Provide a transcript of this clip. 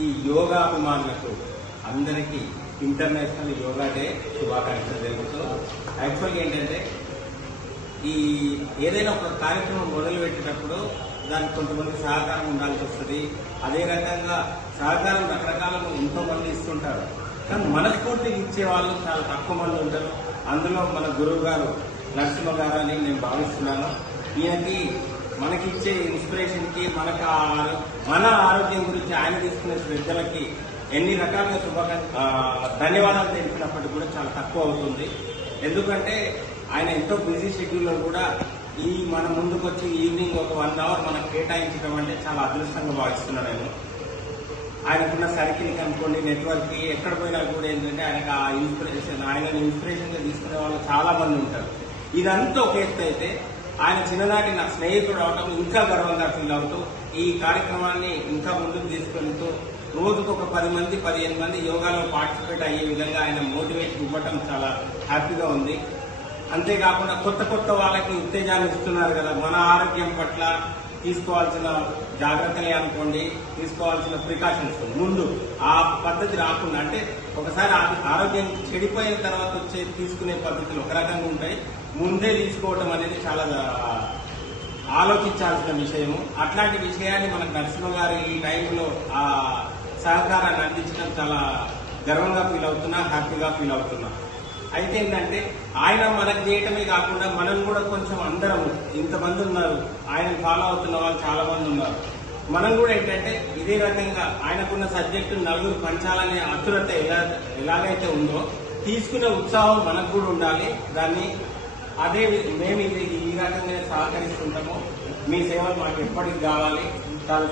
ఈ యోగా అభిమానులకు అందరికీ ఇంటర్నేషనల్ యోగా డే శుభాకాంక్షలు తెలుపుతూ యాక్చువల్గా ఏంటంటే ఈ ఏదైనా ఒక కార్యక్రమం మొదలుపెట్టేటప్పుడు దానికి కొంతమంది సహకారం ఉండాల్సి వస్తుంది. అదే రకంగా సహకారం రకరకాలను ఎంతో మంది ఇస్తుంటారు. కానీ మనస్ఫూర్తిగా ఇచ్చే వాళ్ళు చాలా తక్కువ మంది ఉంటారు. అందులో మన గురువు గారు నరసింహ గారు అని నేను భావిస్తున్నాను. ఈయనకి మనకి ఇచ్చే ఇన్స్పిరేషన్కి మనకు ఆ మన ఆరోగ్యం గురించి ఆయన తీసుకునే శ్రద్ధలకి ఎన్ని రకాలుగా శుభాకాంక్ష ధన్యవాదాలు తెలిపినప్పటికీ కూడా చాలా తక్కువ అవుతుంది. ఎందుకంటే ఆయన ఎంతో బిజీ షెడ్యూల్లో కూడా ఈ మన ముందుకు వచ్చి ఈవినింగ్ ఒక వన్ అవర్ మనకు కేటాయించడం అంటే చాలా అదృష్టంగా భావిస్తున్నాను నేను. ఆయనకున్న సర్కిల్ అనుకోండి నెట్వర్క్కి ఎక్కడ పోయినా కూడా ఏంటంటే ఆయనకు ఆ ఇన్స్పిరేషన్ ఆయన ఇన్స్పిరేషన్గా తీసుకునే వాళ్ళు చాలా మంది ఉంటారు. ఇదంతా ఒక ఎత్తు అయితే ఆయన చిన్ననాటి నా స్నేహితుడు అవటం ఇంకా గర్వంగా ఫీల్ అవుతూ ఈ కార్యక్రమాన్ని ఇంకా ముందుకు తీసుకెళ్తూ రోజుకు ఒక పది మంది పదిహేను మంది యోగాలో పార్టిసిపేట్ అయ్యే విధంగా ఆయన మోటివేషన్ ఇవ్వటం చాలా హ్యాపీగా ఉంది. అంతేకాకుండా కొత్త కొత్త వాళ్ళకి ఉత్తేజాన్ని ఇస్తున్నారు కదా మన ఆరోగ్యం పట్ల తీసుకోవాల్సిన జాగ్రత్తలే అనుకోండి తీసుకోవాల్సిన ప్రికాషన్స్. ముందు ఆ పద్ధతి రాకుండా అంటే ఒకసారి ఆరోగ్యం చెడిపోయిన తర్వాత వచ్చే తీసుకునే పద్ధతులు ఒక రకంగా ఉంటాయి. ముందే తీసుకోవటం అనేది చాలా ఆలోచించాల్సిన విషయము. అట్లాంటి విషయాన్ని మనకు నరసింహ గారు ఈ టైంలో ఆ సహకారాన్ని అందించడం చాలా గర్వంగా ఫీల్ అవుతున్నా హ్యాపీగా ఫీల్ అవుతున్నా. అయితే ఏంటంటే ఆయన మనకు చేయటమే కాకుండా మనం కూడా కొంచెం అందరం ఇంతమంది ఉన్నారు ఆయన ఫాలో అవుతున్న వాళ్ళు చాలా మంది ఉన్నారు. మనం కూడా ఏంటంటే ఇదే రకంగా ఆయనకున్న సబ్జెక్టు నలుగురు పంచాలనే అతురత ఎలా ఎలాగైతే ఉందో తీసుకునే ఉత్సాహం మనకు కూడా ఉండాలి. దాన్ని అదే మేము ఇది ఈ రకంగా సహకరిస్తుంటాము. మీ సేవలు మాకు ఎప్పటికి కావాలి. చాలా